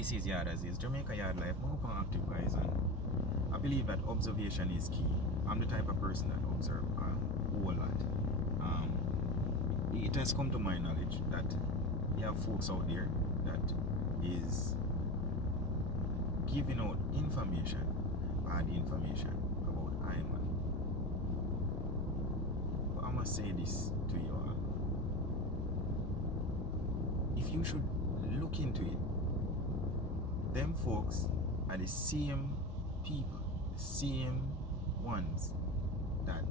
This is Yard as is Jamaica Yard Life. I'm open active, guys, and I believe that observation is key. I'm the type of person that observe a whole lot. It has come to my knowledge that there are folks out there that is giving out information, bad information about Iman. But I must say this to you all. If you should look into it, them folks are the same people, the same ones that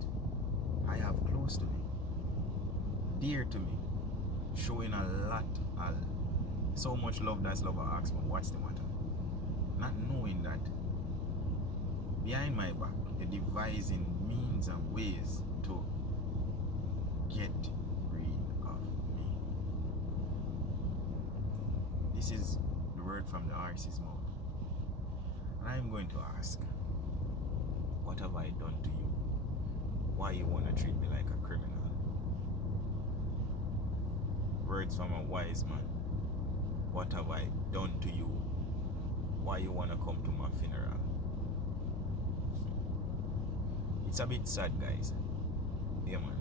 I have close to me, dear to me, showing a lot, so much love that's love I ask me, what's the matter? Not knowing that behind my back, they're devising means and ways to get rid of me. This is the word from the RC's mouth. And I'm going to ask, what have I done to you? Why you want to treat me like a criminal? Words from a wise man. What have I done to you? Why you want to come to my funeral? It's a bit sad, guys. Yeah, man.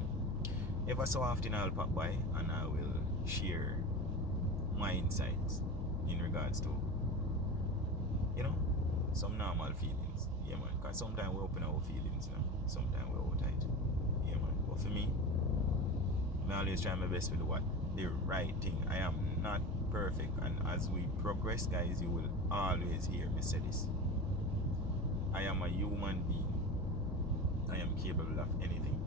Ever so often I'll pop by and I will share my insights in regards to, some normal feelings. Yeah, man. Because sometimes we open our feelings, sometimes we're all tight. Yeah, man. But for me, I always try my best to do what? The right thing. I am not perfect, and as we progress, guys, you will always hear me say this. I am a human being. I am capable of anything.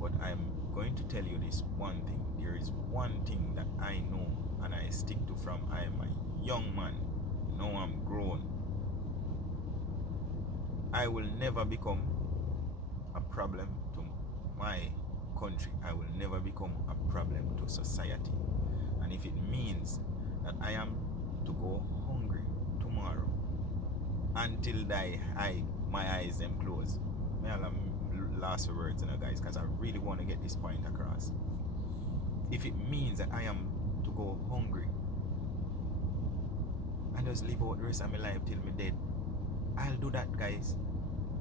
But I'm going to tell you this one thing. There is one thing that I know and I stick to from I am a young man. Now I'm grown. I will never become a problem to my country. I will never become a problem to society. And if it means that I am to go hungry tomorrow until my eyes them close, may I last words, guys, because I really want to get this point across. If it means that I am to go hungry and just live out the rest of my life till me dead, I'll do that, guys.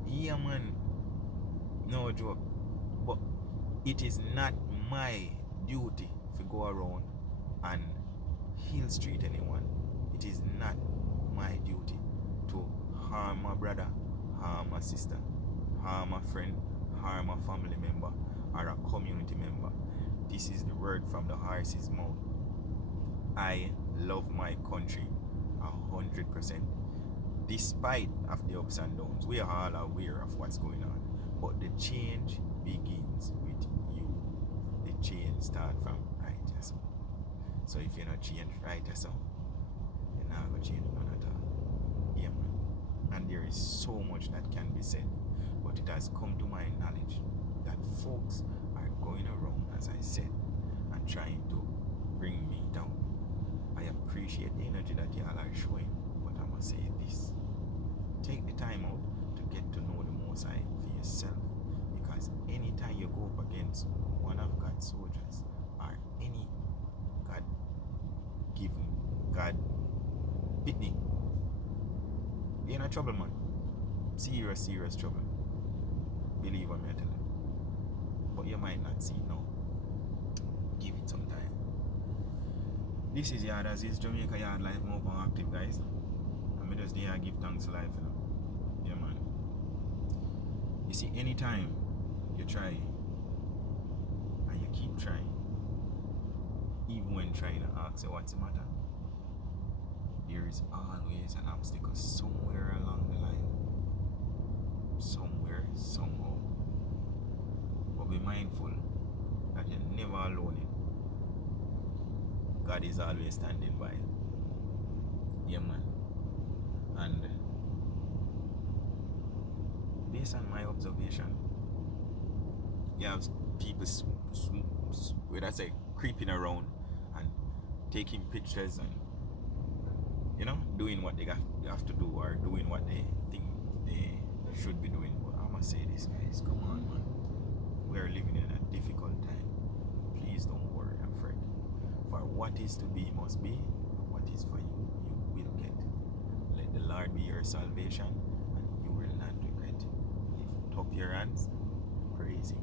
Yeah, man. No joke. But it is not my duty to go around and heel street anyone. It is not my duty to harm my brother, harm my sister, harm a friend, harm a family member, or a community member. This is the word from the horse's mouth. I love my country 100%. Despite of the ups and downs, we are all aware of what's going on. But the change begins with you. The change starts from right yourself. So if you're not change right yourself, you're not going to change none at all. Yeah, man. And there is so much that can be said. But it has come to my knowledge that folks are going around, as I said, and trying to bring me down. I appreciate the energy that y'all are showing, but I must say this. Take the time out to get to know the Most High for yourself, because anytime you go up against one of God's soldiers or any God-given, God-pitney, you're in trouble, man. Serious trouble. Believe what I'm telling you. But you might not see now. Give it some time. This is Yard as is Jamaica Yard Life, more active, guys. And me just there give thanks to life, Yeah, man. You see, anytime you try and you keep trying, even when trying to ask you what's the matter, there is always an obstacle somewhere along the line. Somewhere, somehow. But be mindful that you're never alone. God is always standing by. Yeah, man. And based on my observation, you have people creeping around and taking pictures and doing what they have to do, or doing what they think they should be doing. But I must say this, guys, come on, man. We are living in a difficult time. Please don't worry and fret. For what is to be must be, and what is for you, you will get. Lord be your salvation, and you will not regret. Lift up your hands, praise Him.